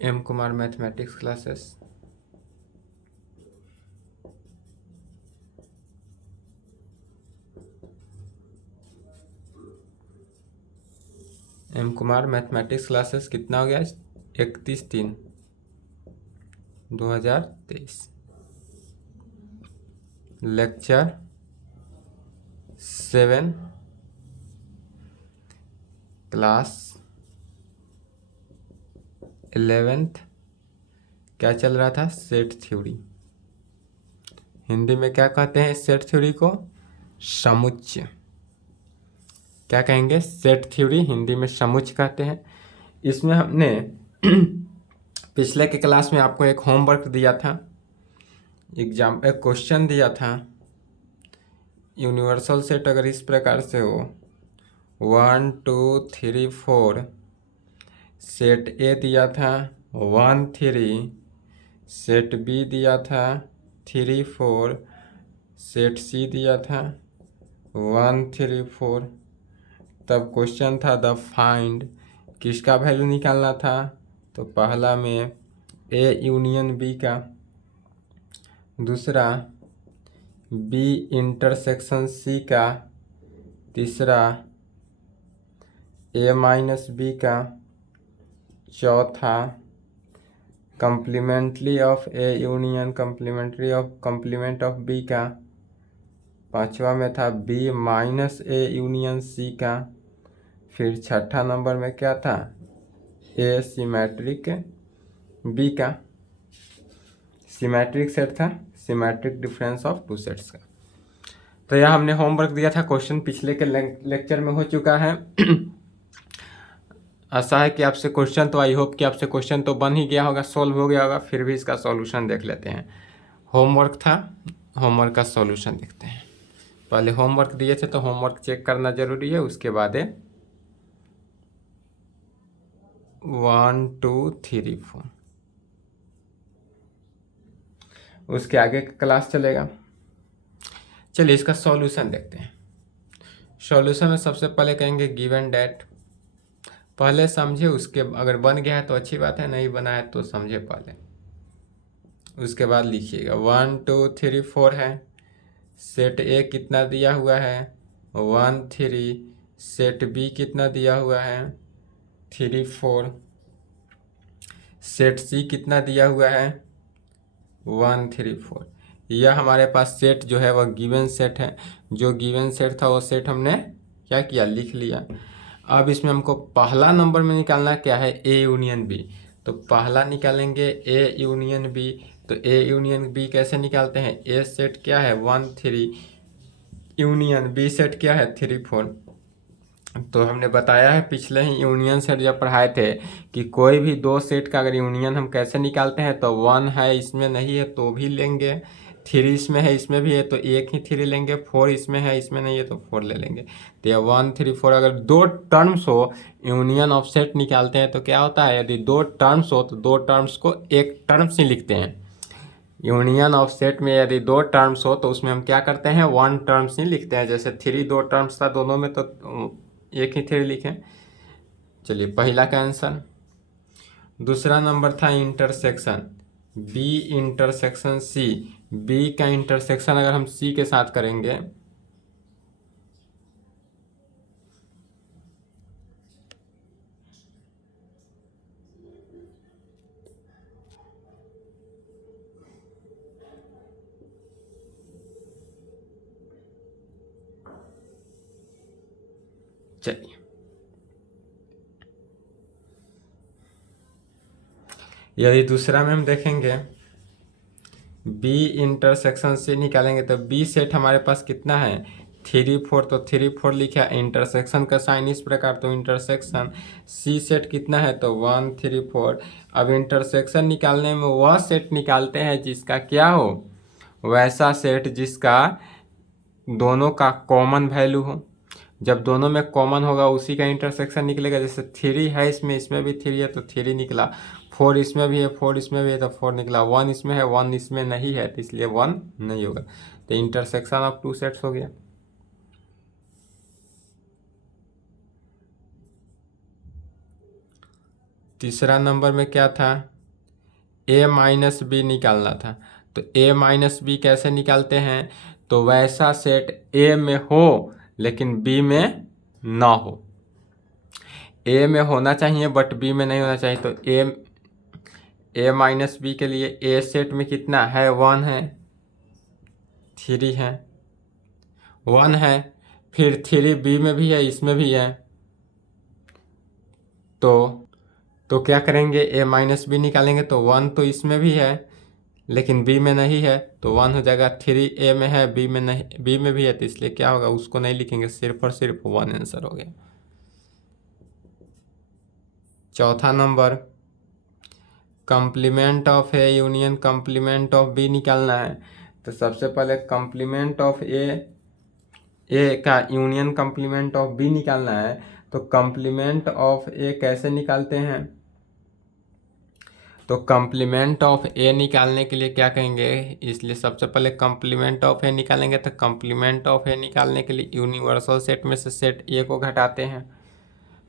M Kumar mathematics classes. M Kumar mathematics classes कितना हो गया? 31/3/2023। Lecture 7, class 11th। क्या चल रहा था? Set theory. हिंदी में क्या कहते हैं सेट थ्योरी को? समुच्चय। क्या कहेंगे? सेट थ्योरी हिंदी में समुच्चय कहते हैं। इसमें हमने पिछले के क्लास में आपको एक होमवर्क दिया था, एक क्वेश्चन दिया था। यूनिवर्सल सेट अगर इस प्रकार से हो 1 2 3 4, सेट ए दिया था 1 3, सेट बी दिया था 3 4, सेट सी दिया था 1 3 4। तब क्वेश्चन था द फाइंड, किसका वैल्यू निकालना था? तो पहला में ए यूनियन बी का, दूसरा बी इंटरसेक्शन सी का, तीसरा ए माइनस बी का, चौथा complementary of A union complement of B का, पांचवा में था B minus A union C का, फिर छठा नंबर में क्या था? ए सिमेट्रिक बी का। सिमेट्रिक सेट था, symmetric difference of two sets का। तो यह हमने होमवर्क दिया था, क्वेश्चन पिछले के लेक्चर में हो चुका है। आशा है कि आपसे क्वेश्चन, तो आई होप कि आपसे क्वेश्चन तो बन ही गया होगा, सॉल्व हो गया होगा। फिर भी इसका सॉल्यूशन देख लेते हैं। होमवर्क था, होमवर्क का सॉल्यूशन देखते हैं। पहले होमवर्क दिए थे तो होमवर्क चेक करना जरूरी है, उसके बाद 1 2 3 4 उसके आगे का क्लास चलेगा। चलिए इसका सॉल्यूशन देखते हैं। सॉल्यूशन में सबसे पहले कहेंगे गिवन डेट, पहले समझे, उसके अगर बन गया है तो अच्छी बात है, नहीं बना है तो समझे पहले। उसके बाद लिखिएगा 1 2 3 4 है। सेट ए कितना दिया हुआ है? 1 3। सेट बी कितना दिया हुआ है? 3 4। सेट सी कितना दिया हुआ है? 1 3 4। यह हमारे पास सेट जो है वह गिवन सेट है। जो गिवन सेट था वो सेट हमने क्या किया? लिख लिया। अब इसमें हमको पहला नंबर में निकालना क्या है? A union B. तो पहला निकालेंगे ए यूनियन बी। तो ए यूनियन बी कैसे निकालते हैं? ए सेट क्या है? 1 3, यूनियन बी सेट क्या है? 3 4। तो हमने बताया है पिछले ही यूनियन सेट जब पढ़ाए थे कि कोई भी दो सेट का अगर यूनियन हम कैसे निकालते हैं, तो 1 है इसमें नहीं है तो भी लेंगे, 3 इसमें है इसमें भी है तो एक ही 3 लेंगे, 4 इसमें है इसमें नहीं है तो 4 ले लेंगे। तो यह 1 3 4 अगर दो टर्म्स हो, यूनियन ऑफ सेट निकालते हैं तो क्या होता है? यदि दो टर्म्स हो तो दो टर्म्स को एक टर्म्स ही लिखते हैं। यूनियन ऑफ सेट में यदि दो टर्म्स हो तो उसमें हम क्या करते हैं? वन टर्म्स ही लिखते हैं। जैसे 3 दो टर्म्स था दोनों में तो एक ही 3 लिखें। चलिए पहला का आंसर। दूसरा नंबर था intersection, B intersection C. B का इंटरसेक्शन अगर हम सी के साथ करेंगे चलिए यदि दूसरा में हम देखेंगे बी इंटरसेक्शन से निकालेंगे तो बी सेट हमारे पास कितना है? 3 4। तो 3 4 लिखा, इंटरसेक्शन का साइन इस प्रकार, तो इंटरसेक्शन सी सेट कितना है? तो 1 3 4। अब इंटरसेक्शन निकालने में वह सेट निकालते हैं जिसका क्या हो? वैसा सेट जिसका दोनों का कॉमन वैल्यू हो। जब दोनों में कॉमन होगा उसी का इंटरसेक्शन निकलेगा। जैसे 3 है इसमें, इसमें भी 3 है तो 3 निकला, 4 इसमें भी है 4 इसमें भी है तो 4 निकला, 1 इसमें है 1 इसमें नहीं है तो इसलिए 1 नहीं होगा। तो इंटरसेक्शन ऑफ टू सेट्स हो गया। तीसरा नंबर में क्या था, ए माइनस बी निकालना था। तो ए माइनस बी कैसे निकालते हैं, तो वैसा सेट ए में हो लेकिन बी में ना हो। ए में होना चाहिए बट बी में नहीं होना चाहिए। तो ए माइनस बी के लिए ए सेट में कितना है, 1 है, 3 है, 1 है, फिर 3 बी में भी है, इसमें भी है। तो क्या करेंगे, ए माइनस बी निकालेंगे तो 1 तो इसमें भी है लेकिन बी में नहीं है, तो 1 हो जाएगा। 3 ए में है, बी में नहीं, बी में भी है, तो इसलिए क्या होगा, उसको नहीं लिखेंगे, सिर्फ और सिर्फ 1 आंसर हो गया। चौथा number, complement of A union complement of B निकालना है। तो सबसे पहले कंप्लीमेंट ऑफ ए का यूनियन कंप्लीमेंट ऑफ बी निकालना है। तो कंप्लीमेंट ऑफ ए कैसे निकालते हैं, तो कंप्लीमेंट ऑफ ए निकालने के लिए क्या कहेंगे, इसलिए सबसे पहले कंप्लीमेंट ऑफ ए निकालेंगे। तो कंप्लीमेंट ऑफ ए निकालने के लिए यूनिवर्सल सेट में से सेट ए को घटाते हैं।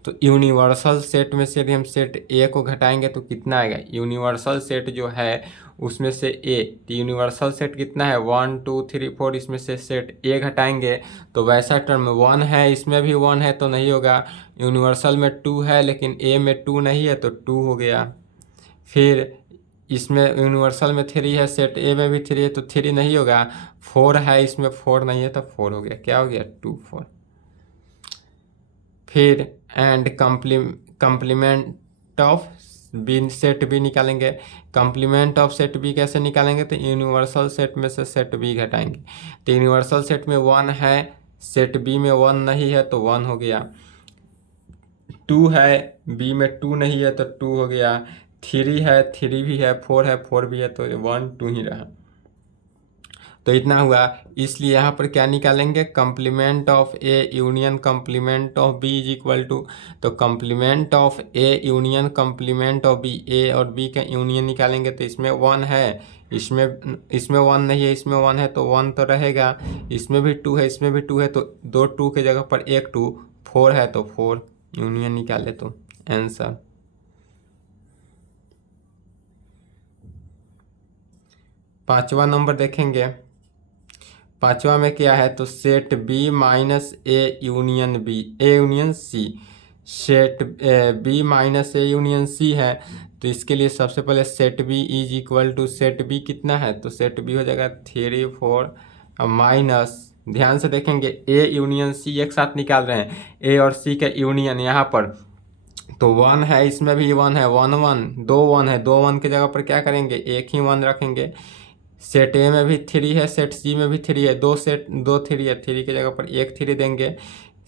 तो यूनिवर्सल सेट में से यदि हम सेट ए को घटाएंगे तो कितना आएगा, यूनिवर्सल सेट जो है उसमें से ए, तो यूनिवर्सल सेट कितना है, 1 2 3 4, इसमें से सेट ए घटाएंगे तो वैसा टर्म 1 है, इसमें भी 1 है तो नहीं होगा। यूनिवर्सल में 2 है लेकिन ए में 2 नहीं है तो 2 हो गया। फिर इसमें यूनिवर्सल में 3 है, सेट ए में भी 3 है तो 3 नहीं होगा। 4 है, इसमें 4 नहीं है तो 4 हो गया। क्या हो गया, 2 4। फिर and complement of B, set B निकालेंगे। कंप्लीमेंट ऑफ सेट बी कैसे निकालेंगे, तो यूनिवर्सल सेट में से सेट बी घटाएंगे। तो यूनिवर्सल सेट में 1 है, सेट बी में 1 नहीं है तो 1 हो गया। 2 है, बी में 2 नहीं है तो 2 हो गया। 3 है, 3 भी है, 4 है, 4 भी है, तो 1 2 ही रहा। तो इतना हुआ। इसलिए यहाँ पर क्या निकालेंगे, complement of A union complement of B is equal to, तो complement of A union complement of B, A और बी का यूनियन निकालेंगे। तो इसमें 1 है, इसमें 1 नहीं है, इसमें 1 है तो 1 तो रहेगा। इसमें भी 2 है, इसमें भी 2 है, तो 2 2 के जगह पर 1 2, 4 है तो 4 यूनियन निकाले तो आंसर। पांचवा नंबर देखेंगे। पांचवा में क्या है, तो set B minus A union B, A union C. Set B minus A union C है, तो इसके लिए सबसे पहले set B is equal to, set B कितना है, तो सेट बी हो जाएगा 3 4 माइनस, ध्यान से देखेंगे ए यूनियन सी एक साथ निकाल रहे हैं, ए और सी का यूनियन यहाँ पर। तो 1 है, इसमें भी 1 है, 1 1, 2 1 है, 2 1 की जगह पर क्या करेंगे, एक ही 1 रखेंगे। सेट ए में भी 3 है, सेट सी में भी 3 है, 2 3 है, 3 की जगह पर एक 3 देंगे।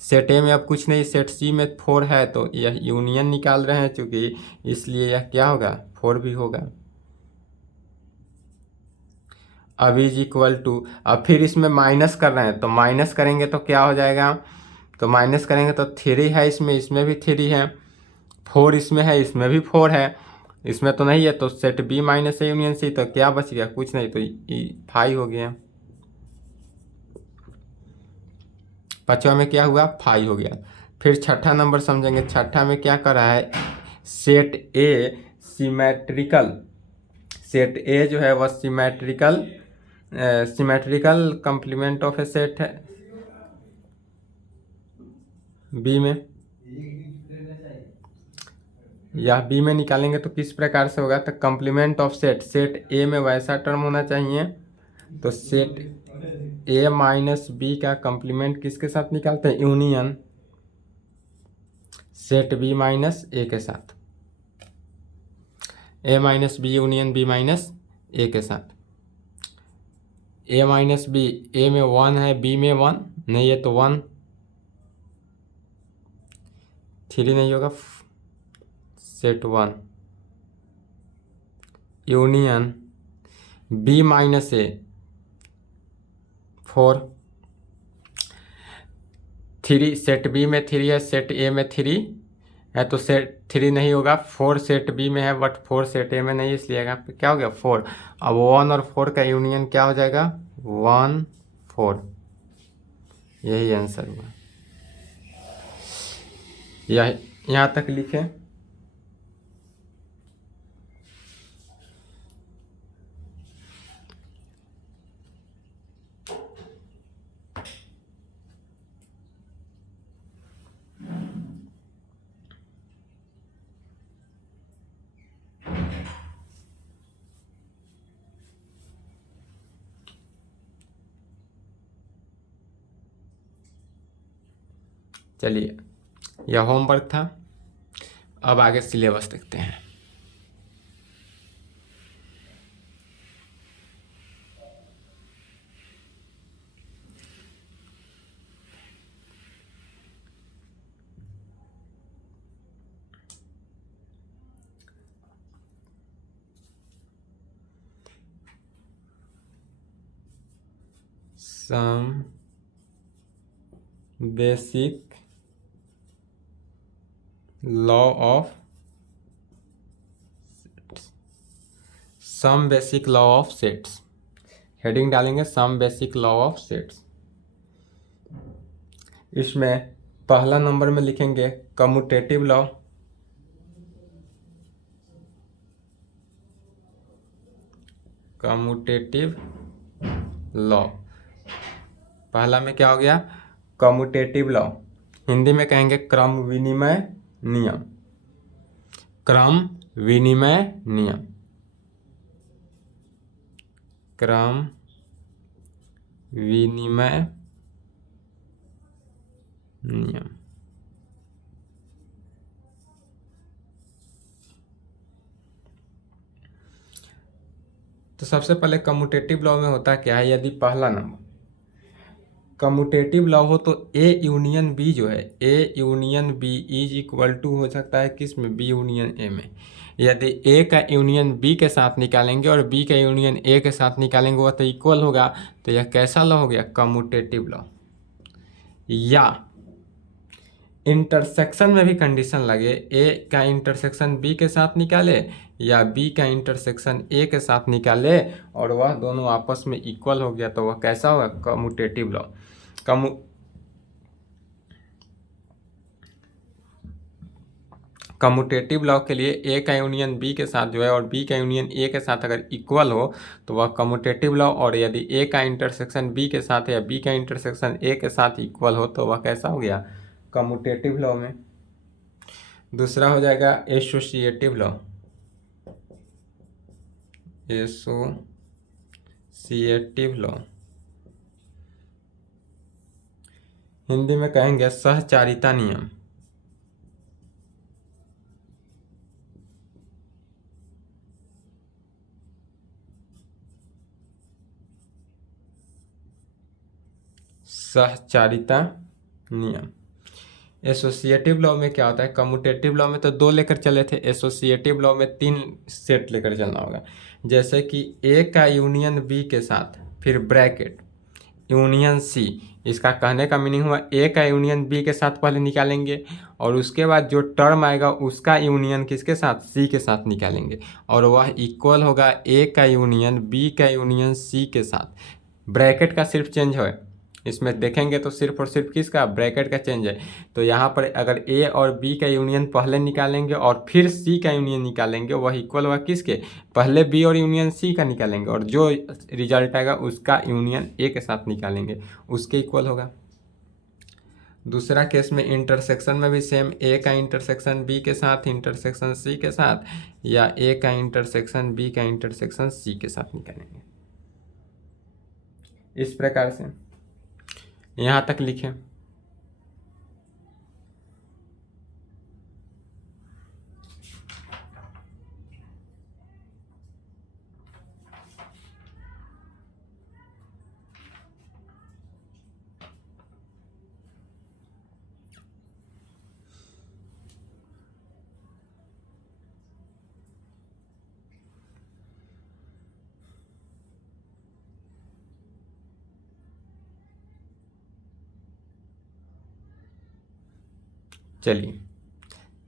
सेट ए में अब कुछ नहीं, सेट सी में 4 है, तो यह यूनियन निकाल रहे हैं चूंकि, इसलिए यह क्या होगा, 4 भी होगा। अब इज इक्वल टू, अब फिर इसमें माइनस कर रहे हैं, तो माइनस करेंगे तो क्या हो जाएगा, तो माइनस करेंगे तो 3 है, इसमें भी 3 है, 4 इसमें है, इसमें भी 4 है, इसमें तो नहीं है, तो set B minus A union C, तो क्या बच गया, कुछ नहीं, तो 5 हो गया। पांचवा में क्या हुआ, 5 हो गया। फिर छठा नंबर समझेंगे। छठा में क्या कर रहा है, सेट ए सिमेट्रिकल, सेट ए जो है वह symmetrical complement of A set है बी में, या बी में निकालेंगे तो किस प्रकार से होगा, तो complement of set, set A में वैसा टर्म होना चाहिए, तो सेट ए माइनस बी का कंप्लीमेंट किसके साथ निकालते हैं, union set B minus A के साथ, A minus B union B minus A के साथ। ए माइनस बी, ए में 1 है, बी में 1 नहीं है तो 1, 3 नहीं होगा, सेट 1 यूनियन बी माइनस ए 4, 3 सेट बी में 3 है, सेट ए में 3 है तो सेट 3 नहीं होगा, 4 सेट बी में है बट 4 सेट ए में नहीं, इसलिए क्या हो गया 4। अब 1 और 4 का यूनियन क्या हो जाएगा, 1 4, यही आंसर हुआ। यह यहाँ तक लिखें। चलिए, यह होमवर्क था। अब आगे सिलेबस देखते हैं। some basic law of some basic law of sets. Heading डालेंगे some basic law of sets. इसमें पहला नंबर में लिखेंगे कम्यूटेटिव लॉ। कम्यूटेटिव लॉ पहला में क्या हो गया? Commutative law. हिंदी में कहेंगे क्रम विनिमय नियम। क्रम विनिमय नियम। क्रम विनिमय नियम। तो सबसे पहले कम्यूटेटिव लॉ में होता क्या है? यदि पहला नंबर कम्यूटेटिव लॉ हो तो ए यूनियन बी जो है, A union B is equal to हो सकता है किस में? बी यूनियन ए में। यदि ए का यूनियन बी के साथ निकालेंगे और बी का यूनियन ए के साथ निकालेंगे वह तो इक्वल होगा। तो यह कैसा लॉ हो गया? Commutative law. या इंटरसेक्शन में भी कंडीशन लगे, ए का इंटरसेक्शन बी के साथ निकाले या बी का इंटरसेक्शन ए के साथ निकाले और वह दोनों आपस में इक्वल हो गया तो वह कैसा होगा? Commutative law. कम्यूटेटिव लॉ के लिए ए का यूनियन बी के साथ जो है और बी का यूनियन ए के साथ अगर इक्वल हो तो वह कम्यूटेटिव लॉ, और यदि ए का इंटरसेक्शन बी के साथ या बी का इंटरसेक्शन ए के साथ इक्वल हो तो वह कैसा हो गया? कम्यूटेटिव लॉ में। दूसरा हो जाएगा associative law. Associative law Hindi में कहेंगे सहचारिता नियम। सहचारिता नियम। एसोसिएटिव लॉ में क्या होता है? कम्यूटेटिव लॉ में तो 2 लेकर चले थे, एसोसिएटिव लॉ में 3 सेट लेकर चलना होगा। जैसे कि ए का यूनियन बी के साथ फिर ब्रैकेट यूनियन सी। इसका कहने का मीनिंग हुआ ए का यूनियन बी के साथ पहले निकालेंगे और उसके बाद जो टर्म आएगा उसका यूनियन किसके साथ? सी के साथ निकालेंगे और वह इक्वल होगा ए का यूनियन बी का यूनियन सी के साथ। ब्रैकेट का सिर्फ चेंज है, इसमें देखेंगे तो सिर्फ और सिर्फ किसका? ब्रैकेट का चेंज है। तो यहाँ पर अगर ए और बी का यूनियन पहले निकालेंगे और फिर सी का यूनियन निकालेंगे वह इक्वल होगा किसके? पहले बी और यूनियन सी का निकालेंगे और जो रिजल्ट आएगा उसका यूनियन ए के साथ निकालेंगे, उसके इक्वल होगा। दूसरा केस में इंटरसेक्शन में भी सेम, ए का इंटरसेक्शन बी के साथ इंटरसेक्शन सी के साथ या ए का इंटरसेक्शन बी का इंटरसेक्शन सी के साथ निकालेंगे। इस प्रकार से यहाँ तक लिखें। चलिए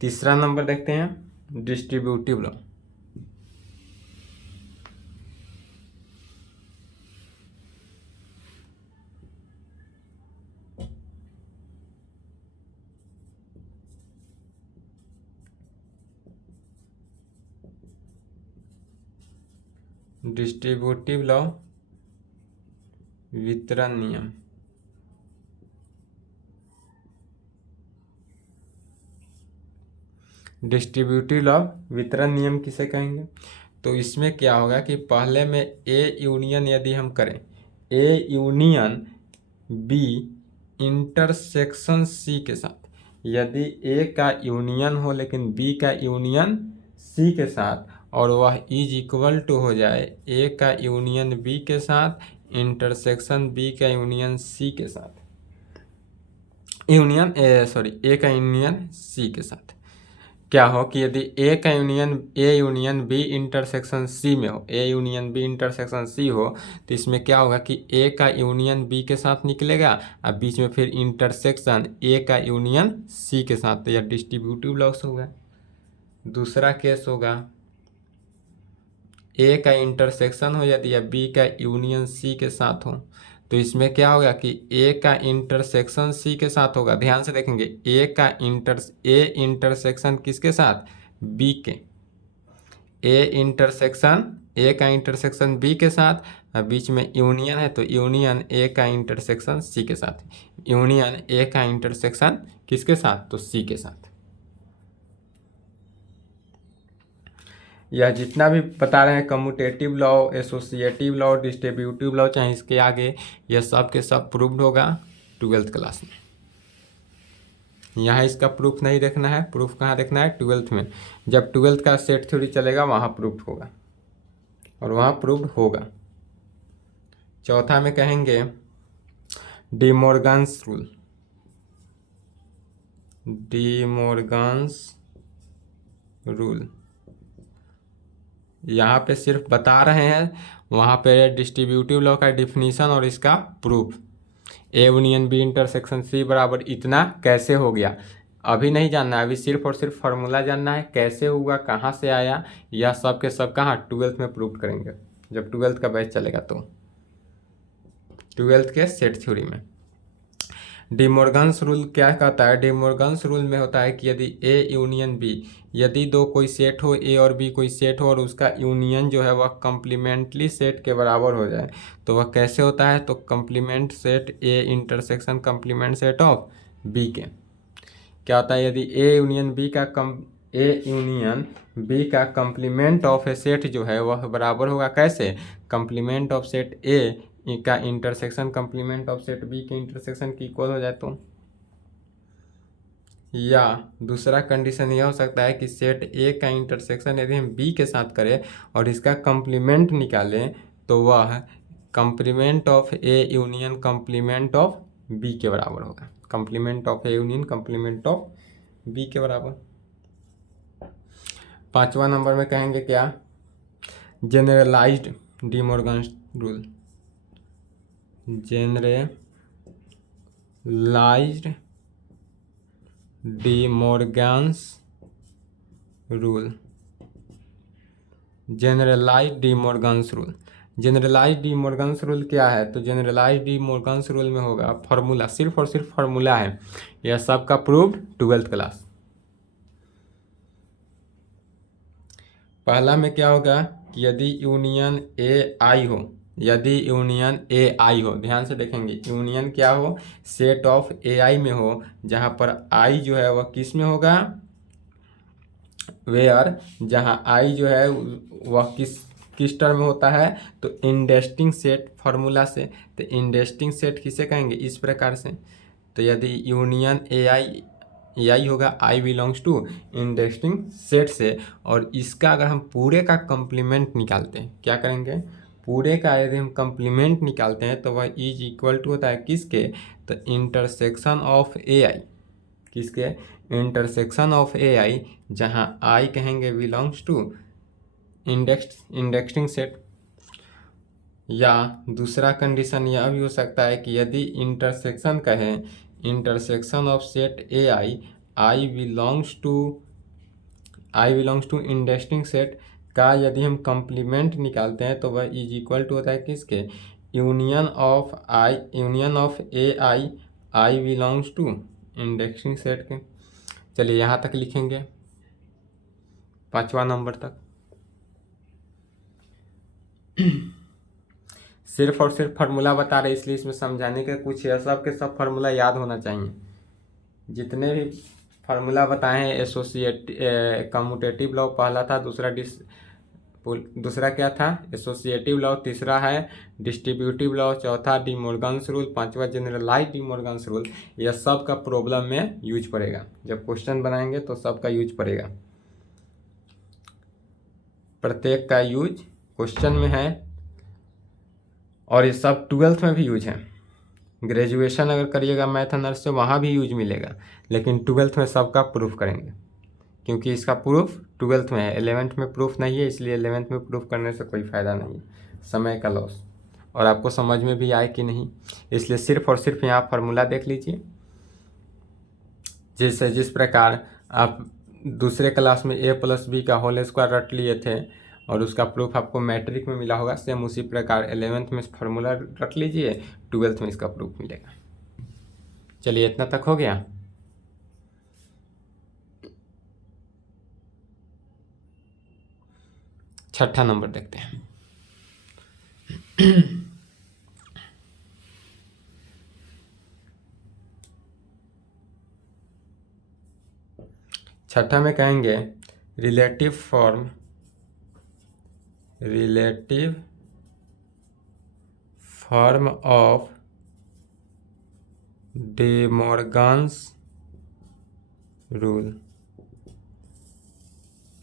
तीसरा नंबर देखते हैं, डिस्ट्रीब्यूटिव लॉ। डिस्ट्रीब्यूटिव लॉ वितरण नियम। डिस्ट्रीब्यूटिव लॉ वितरण नियम किसे कहेंगे? तो इसमें क्या होगा कि पहले में ए यूनियन यदि हम करें, A union B intersection C के साथ, यदि ए का यूनियन हो लेकिन बी का यूनियन सी के साथ, और वह इज इक्वल टू हो जाए ए का यूनियन बी के साथ इंटरसेक्शन बी का यूनियन सी के साथ, ए का यूनियन सी के साथ। क्या हो कि यदि A union B intersection C में हो, A union B intersection C हो, तो इसमें क्या होगा कि ए का यूनियन बी के साथ निकलेगा और बीच में फिर इंटरसेक्शन ए का यूनियन सी के साथ, तो यह डिस्ट्रीब्यूटिव लॉस होगा। दूसरा केस होगा ए का इंटरसेक्शन हो यदि या बी का यूनियन सी के साथ हो, तो इसमें क्या होगा कि ए का इंटरसेक्शन सी के साथ होगा। ध्यान से देखेंगे, ए इंटरसेक्शन किसके साथ, बी के, ए का इंटरसेक्शन बी के साथ, बीच में यूनियन है तो यूनियन ए का इंटरसेक्शन सी के साथ, यूनियन ए का इंटरसेक्शन किसके साथ, तो सी के साथ। यह जितना भी बता रहे हैं commutative law, associative law, distributive law, चाहे इसके आगे, यह सब के सब प्रूव्ड होगा 12th क्लास में। यहाँ इसका प्रूफ नहीं देखना है, प्रूफ कहाँ देखना है, 12th में। जब 12th का सेट थ्योरी चलेगा वहाँ प्रूफ होगा, और वहाँ प्रूव्ड होगा। चौथा में कहेंगे D Morgan's rule. D Morgan's rule यहाँ पे सिर्फ बता रहे हैं, वहाँ पे डिस्ट्रीब्यूटिव लॉ का डिफिनीशन और इसका proof. A union B intersection C बराबर इतना कैसे हो गया, अभी नहीं जानना है, अभी सिर्फ और सिर्फ फार्मूला जानना है, कैसे हुआ, कहाँ से आया, यह सब के सब कहाँ 12th में प्रूव करेंगे, जब 12th का बैच चलेगा तो 12th के सेट थ्योरी में। डी मॉर्गन्स रूल क्या कहता है, डी मॉर्गन्स रूल में होता है कि यदि ए यूनियन बी, यदि दो कोई सेट हो, ए और बी कोई सेट हो और उसका यूनियन जो है वह कम्प्लीमेंट्री सेट के बराबर हो जाए, तो वह कैसे होता है, तो complement set A intersection complement set of B के। क्या होता है, यदि ए यूनियन बी का कम्प्लीमेंट ऑफ ए सेट जो है वह बराबर होगा कैसे, कम्प्लीमेंट ऑफ सेट ए का intersection complement of set B के इंटरसेक्शन की इक्वल हो जाए तो। या दूसरा कंडीशन यह हो सकता है कि सेट ए का इंटरसेक्शन यदि हम बी के साथ करें और इसका कम्प्लीमेंट निकालें तो वह complement of A union complement of B के बराबर होगा, complement of A union complement of B के बराबर। 5वां नंबर में कहेंगे क्या, generalised De Morgan's rule. Generalised De Morgan's rule. Generalised De Morgan's rule, generalised De Morgan's rule क्या है, तो जेनरलाइज्ड डी मॉर्गन्स रूल में होगा फार्मूला, सिर्फ और सिर्फ फार्मूला है, यह सबका प्रूव्ड 12th क्लास। पहला में क्या होगा कि यदि यूनियन ए आई हो, यदि यूनियन ए आई हो, ध्यान से देखेंगे, यूनियन क्या हो, सेट ऑफ ए आई में हो, जहाँ पर आई जो है वह किस में होगा, वेयर, जहाँ आई जो है वह किस टर्म में होता है, तो इंडेक्सिंग सेट फार्मूला से। तो इंडेक्सिंग सेट किसे कहेंगे, इस प्रकार से। तो यदि यूनियन ए आई होगा, आई बिलोंग्स टू इंडेक्सिंग सेट से, और इसका अगर हम पूरे का कम्प्लीमेंट निकालते हैं, क्या करेंगे, पूरे का यदि हम कम्प्लीमेंट निकालते हैं तो वह इज इक्वल टू होता है किसके, तो इंटरसेक्शन ऑफ ए आई, किसके, इंटरसेक्शन ऑफ ए आई, जहाँ आई कहेंगे बिलोंग्स टू इंडेक्सिंग सेट। या दूसरा कंडीशन यह भी हो सकता है कि यदि इंटरसेक्शन कहें, intersection of set A i belongs to indexing set का यदि हम कम्प्लीमेंट निकालते हैं तो वह इज इक्वल टू होता है किसके, union of A i belongs to indexing set के। चलिए यहाँ तक लिखेंगे, 5वां नंबर तक। सिर्फ और सिर्फ फार्मूला बता रहे, इसलिए इसमें समझाने का कुछ है, सब के सब फार्मूला याद होना चाहिए। जितने भी फार्मूला बताए हैं, कम्यूटेटिव लॉ पहला था, दूसरा दूसरा क्या था, एसोसिएटिव लॉ, तीसरा है डिस्ट्रीब्यूटिव लॉ, चौथा डी मॉर्गन्स रूल, पांचवा जनरलाइज डी मॉर्गन्स रूल। यह सब का प्रॉब्लम में यूज पड़ेगा, जब क्वेश्चन बनाएंगे तो सबका यूज पड़ेगा, प्रत्येक का यूज क्वेश्चन में है। और ये सब 12th में भी यूज है। ग्रेजुएशन अगर करिएगा मैथ ऑनर्स से वहाँ भी यूज मिलेगा, लेकिन 12th में सबका प्रूफ करेंगे, क्योंकि इसका प्रूफ 12th में है, 11th में प्रूफ नहीं है, इसलिए 11th में प्रूफ करने से कोई फ़ायदा नहीं है, समय का लॉस। और आपको समझ में भी आए कि नहीं, इसलिए सिर्फ और सिर्फ यहाँ फार्मूला देख लीजिए। जिस प्रकार आप दूसरे क्लास में a+b का होल स्क्वायर रट लिए थे और उसका प्रूफ आपको मैट्रिक में मिला होगा, सेम उसी प्रकार 11th में फार्मूला रख लीजिए, 12th में इसका प्रूफ मिलेगा। चलिए इतना तक हो गया। छठा नंबर देखते हैं। छठा में कहेंगे relative form of De Morgan's rule.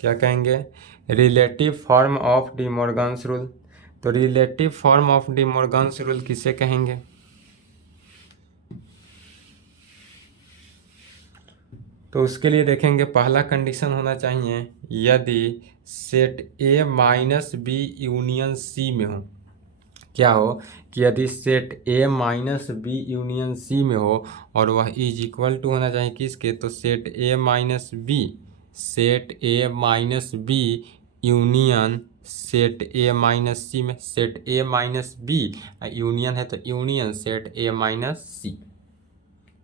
क्या कहेंगे, relative form of De Morgan's rule. तो relative form of De Morgan's rule किसे कहेंगे, तो उसके लिए देखेंगे पहला कंडीशन होना चाहिए, यदि set A minus B union C में हो। क्या हो कि यदि set A minus B union C में हो और वह इज इक्वल टू होना चाहिए किसके, तो set A minus B, set A minus B union set A minus C में, set A minus B union है तो union set A minus C.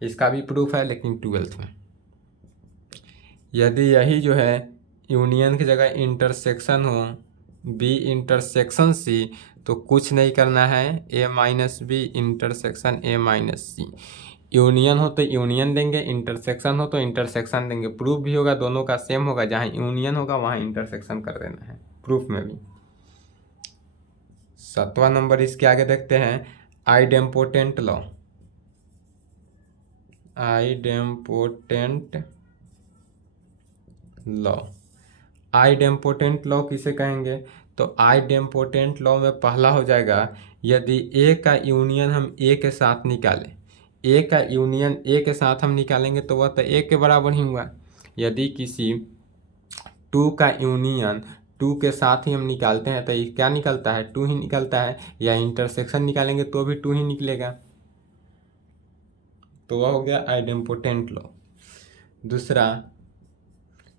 इसका भी प्रूफ है लेकिन 12th में। यदि यही जो है यूनियन की जगह इंटरसेक्शन हो, बी इंटरसेक्शन सी, तो कुछ नहीं करना है, A minus B intersection A minus C. Union हो तो यूनियन देंगे, इंटरसेक्शन हो तो इंटरसेक्शन देंगे, प्रूफ भी होगा, दोनों का सेम होगा, जहाँ यूनियन होगा वहाँ इंटरसेक्शन कर देना है प्रूफ में भी। 7वां नंबर इसके आगे देखते हैं, आइडेम्पोटेंट लॉ। आइडेम्पोटेंट लॉ किसे कहेंगे, तो आइडेम्पोटेंट लॉ में पहला हो जाएगा, यदि A का यूनियन हम A के साथ निकालें, A का यूनियन A के साथ हम निकालेंगे तो वह तो A के बराबर ही हुआ। यदि किसी 2 का यूनियन 2 के साथ ही हम निकालते हैं तो ये क्या निकलता है, 2 ही निकलता है, या इंटरसेक्शन निकालेंगे तो भी 2 ही निकलेगा, तो वह हो गया आइडेम्पोटेंट लॉ। दूसरा,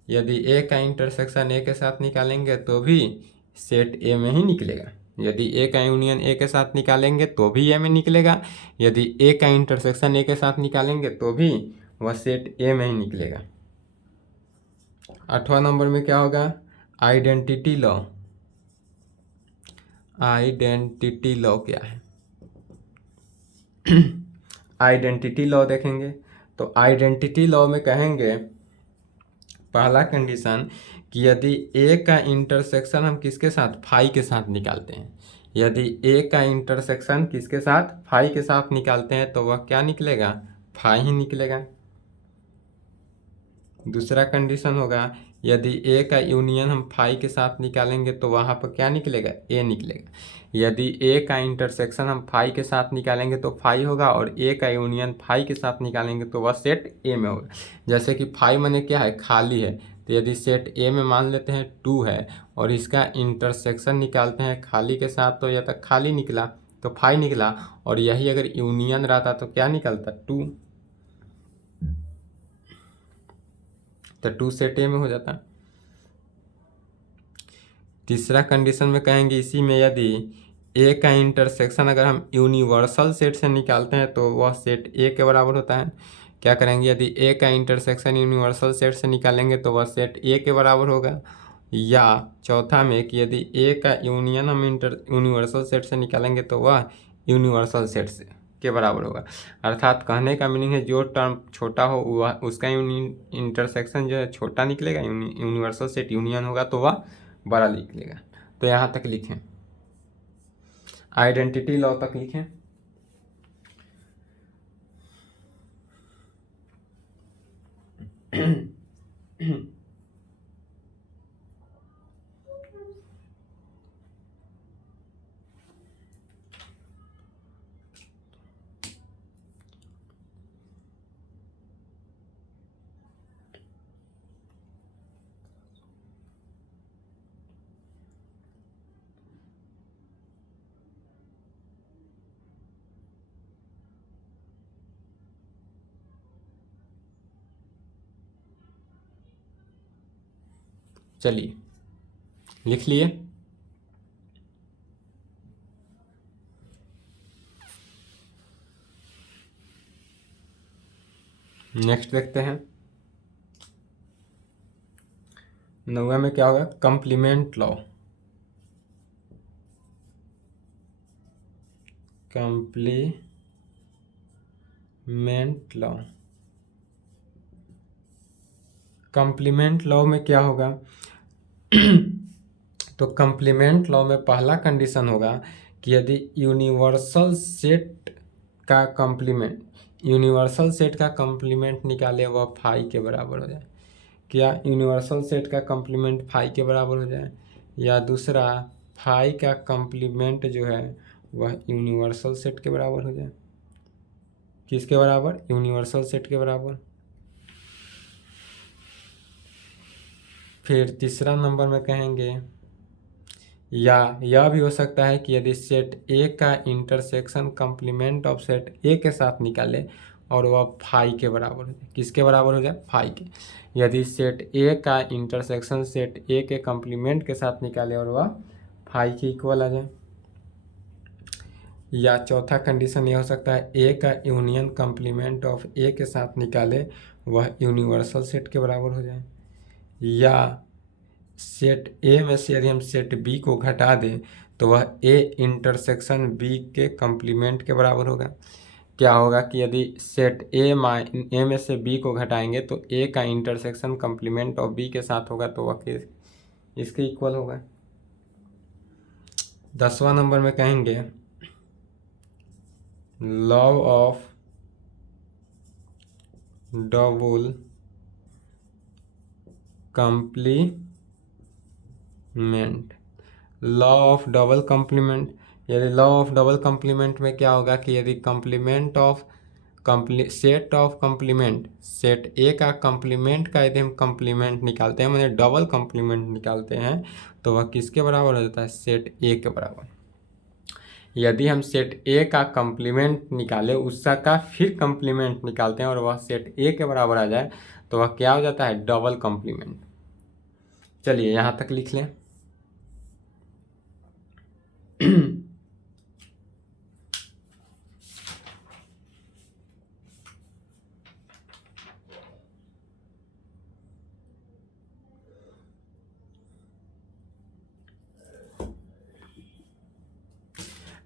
यदि A का इंटरसेक्शन A के साथ निकालेंगे तो भी सेट A में ही निकलेगा, यदि A का यूनियन A के साथ निकालेंगे तो भी A में निकलेगा, यदि A का इंटरसेक्शन A के साथ निकालेंगे तो भी वह सेट A में ही निकलेगा। 8वां नंबर में क्या होगा, आइडेंटिटी लॉ। आइडेंटिटी लॉ क्या है, आइडेंटिटी लॉ देखेंगे तो आइडेंटिटी लॉ में कहेंगे पहला कंडीशन कि यदि A का इंटरसेक्शन हम किसके साथ, फाई के साथ निकालते हैं, यदि A का इंटरसेक्शन किसके साथ, फाई के साथ निकालते हैं तो वह क्या निकलेगा, फाई ही निकलेगा। दूसरा कंडीशन होगा, यदि A का यूनियन हम फाई के साथ निकालेंगे तो वहाँ पर क्या निकलेगा, A निकलेगा। यदि A का इंटरसेक्शन हम फाई के साथ निकालेंगे तो फाई होगा, और A का यूनियन फाई के साथ निकालेंगे तो वह सेट A में होगा। जैसे कि फाई माने क्या है, खाली है, तो यदि सेट A में मान लेते हैं 2 है और इसका इंटरसेक्शन निकालते हैं खाली के साथ, तो यह तक खाली निकला तो फाई निकला, और यही अगर यूनियन रहता तो क्या निकलता, 2, तो 2 सेट A में हो जाता। तीसरा कंडीशन में कहेंगे इसी में, यदि A का इंटरसेक्शन अगर हम यूनिवर्सल सेट से निकालते हैं तो वह सेट A के बराबर होता है। क्या करेंगे, यदि A का इंटरसेक्शन यूनिवर्सल सेट से निकालेंगे तो वह सेट A के बराबर होगा। या चौथा में कि यदि A का यूनियन हम यूनिवर्सल सेट से निकालेंगे तो वह यूनिवर्सल सेट से के बराबर होगा। अर्थात कहने का मीनिंग है जो टर्म छोटा हो वह उसका इंटरसेक्शन जो है छोटा निकलेगा, यूनिवर्सल सेट यूनियन होगा तो वह बड़ा निकलेगा। तो यहाँ तक लिखें, आइडेंटिटी लॉ तक लिखें। चलिए लिख लिए। नेक्स्ट देखते हैं 9 में क्या होगा, complement law. Complement law, complement law में क्या होगा तो कंप्लीमेंट लॉ में पहला कंडीशन होगा कि यदि यूनिवर्सल सेट का कंप्लीमेंट निकाले वह फाई के बराबर हो जाए। क्या यूनिवर्सल सेट का कंप्लीमेंट फाई के बराबर हो जाए, या दूसरा फाई का कंप्लीमेंट जो है वह यूनिवर्सल सेट के बराबर हो जाए। किसके बराबर, यूनिवर्सल सेट के बराबर। फिर तीसरा नंबर में कहेंगे, या यह भी हो सकता है कि यदि सेट ए का इंटरसेक्शन कंप्लीमेंट ऑफ सेट ए के साथ निकाले और वह फाई के बराबर हो जाए। किसके बराबर हो जाए, फाई के। यदि सेट ए का इंटरसेक्शन सेट ए के कंप्लीमेंट के साथ निकाले और वह फाई के इक्वल आ जाए। या चौथा कंडीशन यह हो सकता है ए का यूनियन कंप्लीमेंट ऑफ ए के साथ निकाले वह यूनिवर्सल सेट के बराबर हो जाए। या सेट ए में से यदि हम सेट बी को घटा दें तो वह ए इंटरसेक्शन बी के कंप्लीमेंट के बराबर होगा। क्या होगा कि यदि सेट ए में से बी को घटाएंगे तो ए का इंटरसेक्शन कंप्लीमेंट ऑफ बी के साथ होगा तो वह इसके इक्वल होगा। 10वां नंबर में कहेंगे law of double complement. Law of double complement, यदि लॉ ऑफ डबल कंप्लीमेंट में क्या होगा कि यदि complement of set of complement, set A का कंप्लीमेंट का यदि हम कंप्लीमेंट निकालते हैं, मतलब डबल कंप्लीमेंट निकालते हैं, तो वह किसके बराबर हो जाता है, सेट ए के बराबर। यदि हम सेट ए का कंप्लीमेंट निकाले, उसका फिर कंप्लीमेंट निकालते हैं और वह सेट ए के बराबर आ जाए तो वह क्या हो जाता है, डबल कंप्लीमेंट। चलिए यहाँ तक लिख लें।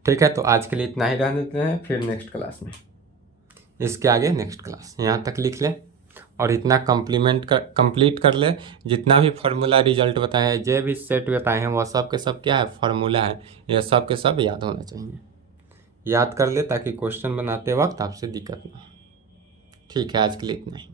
ठीक है, तो आज के लिए इतना ही रहने देते हैं, फिर नेक्स्ट क्लास में इसके आगे नेक्स्ट क्लास। यहाँ तक लिख लें और इतना कंप्लीट कर ले। जितना भी फार्मूला रिजल्ट बताए हैं, जो भी सेट बताए हैं, वह सब के सब क्या है, फार्मूला है। यह सब के सब याद होना चाहिए। याद कर ले ताकि क्वेश्चन बनाते वक्त आपसे दिक्कत ना। ठीक है, आज के लिए इतना ही।